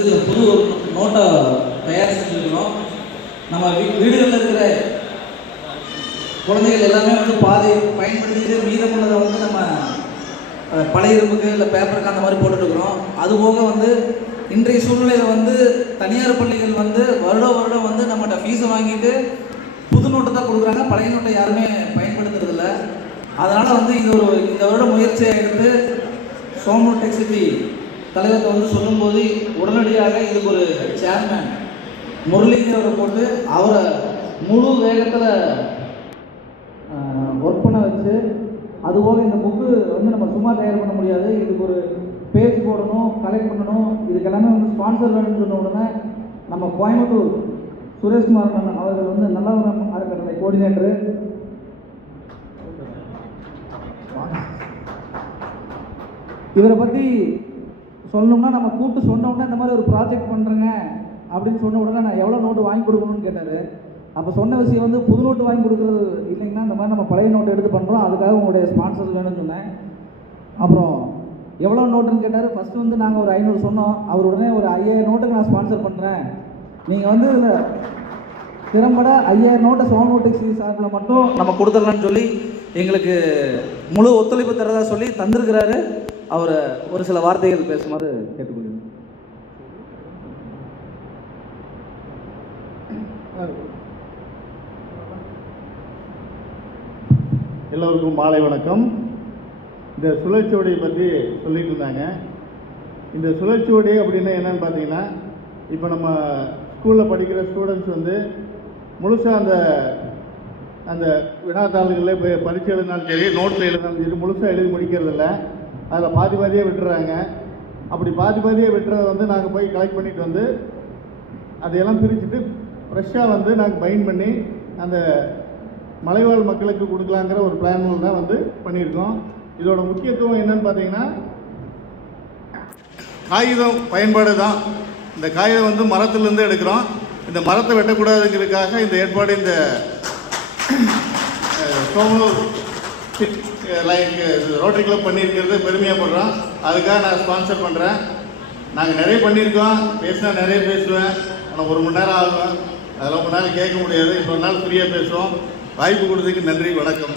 இதில் புது ஒரு நோட்டை தயார் செஞ்சுருக்கிறோம். நம்ம வீ- வீடுகளில் இருக்கிற குழந்தைகள் எல்லாமே வந்து பாதை பயன்படுத்திட்டு மீதமுள்ளதை வந்து நம்ம பழைய இரும்புக்கு இல்லை பேப்பருக்கு அந்த மாதிரி போட்டுட்டுருக்குறோம். அது போக வந்து இன்றைய சூழ்நிலையில் வந்து தனியார் பள்ளிகள் வந்து வருடம் வருடம் வந்து நம்மகிட்ட ஃபீஸை வாங்கிட்டு புது நோட்டை தான் கொடுக்குறாங்க. பழைய நோட்டை யாருமே பயன்படுத்துறதில்ல. அதனால் வந்து இது ஒரு இந்த வருடம் முயற்சியாக எடுத்து சோமு டெக்ஸிட்டி தலைவர்கிட்ட வந்து சொல்லும்போது உடனடியாக இதுக்கு ஒரு சேர்மேன் முரளிங்கிறவரை போட்டு அவரை முழு வேகத்தில் ஒர்க் பண்ண வச்சு அதுபோக இந்த புக்கு வந்து நம்ம சும்மா தயார் பண்ண முடியாது. இதுக்கு ஒரு பேஜ் போடணும் கலெக்ட் பண்ணணும். இதுக்கு எல்லாமே வந்து ஸ்பான்சர் வேணும்னு சொன்ன உடனே நம்ம கோயம்புத்தூர் சுரேஷ்குமார் அவர்கள் வந்து நல்லவரம் அறக்கட்டளை கோஆர்டினேட்டரு இவரை பற்றி சொல்லணும்னா நம்ம கூப்பிட்டு சொன்ன உடனே இந்த மாதிரி ஒரு ப்ராஜெக்ட் பண்ணுறேங்க அப்படின்னு சொன்ன உடனே நான் எவ்வளோ நோட்டு வாங்கி கொடுக்கணும்னு கேட்டார். அப்போ சொன்ன விஷயம் வந்து புது நோட்டு வாங்கி கொடுக்குறது இல்லைங்கன்னா இந்த மாதிரி நம்ம பழைய நோட்டு எடுத்து பண்ணுறோம் அதுக்காக உங்களுடைய ஸ்பான்சர்ஸ் வேணும்னு சொன்னேன். அப்புறம் எவ்வளோ நோட்டுன்னு கேட்டார். ஃபஸ்ட்டு வந்து நாங்கள் ஒரு ஐநூறு சொன்னோம். அவர் உடனே ஒரு ஐயாயிரம் நோட்டுக்கு நான் ஸ்பான்சர் பண்ணுறேன் நீங்கள் வந்து இதில் திறம்பட ஐயாயிரம் நோட்டை சோன் சோமோட்டிக்ஸ் சார்பில் மட்டும் நம்ம கொடுத்துடலான்னு சொல்லி எங்களுக்கு முழு ஒத்துழைப்பு தரதா சொல்லி தந்திருக்கிறாரு. அவரை ஒரு சில வார்த்தைகள் பேசுமாறு கேட்டுக்கொள்கிறேன். எல்லோருக்கும் மாலை வணக்கம். இந்த சுழற்சியோடைய பற்றி சொல்லிட்டு இருந்தாங்க. இந்த சுழற்சியோடை அப்படின்னா என்னன்னு பார்த்தீங்கன்னா இப்போ நம்ம ஸ்கூலில் படிக்கிற ஸ்டூடெண்ட்ஸ் வந்து முழுசாக அந்த அந்த வினாத்தாள்களில் போய் பரீட்சை எழுதினாலும் சரி நோட்டில் எழுதினாலும் சரி முழுசாக எழுதி முடிக்கிறதில்ல. அதில் பாதி பாதியாக விட்டுறாங்க. அப்படி பாதி பாதியாக விட்டுறத வந்து நாங்கள் போய் கலெக்ட் பண்ணிட்டு வந்து அதையெல்லாம் பிரிச்சுட்டு ஃப்ரெஷ்ஷாக வந்து நாங்கள் பைண்ட் பண்ணி அந்த மலைவாழ் மக்களுக்கு கொடுக்கலாங்கிற ஒரு பிளான் தான் வந்து பண்ணியிருக்கோம். இதோட முக்கியத்துவம் என்னன்னு பார்த்தீங்கன்னா காகிதம் பயன்பாடு தான். இந்த காகிதம் வந்து மரத்துலேருந்து எடுக்கிறோம். இந்த மரத்தை வெட்டக்கூடாதுங்கிறதுக்காக இந்த ஏற்பாடு இந்த சோமு லைக் ரோட்டரி கிளப் பண்ணியிருக்கிறது பெருமையாக படுறோம். அதுக்காக நான் ஸ்பான்சர் பண்ணுறேன் நாங்கள் நிறைய பண்ணியிருக்கோம். பேசினா நிறைய பேசுவேன். ஆனால் ஒரு மணி நேரம் ஆகும். அதெல்லாம் ரொம்ப நேரம் கேட்க முடியாது. இப்போ ஒரு நாள் ஃப்ரீயாக பேசுவோம். வாய்ப்பு கொடுத்ததுக்கு நன்றி வணக்கம்.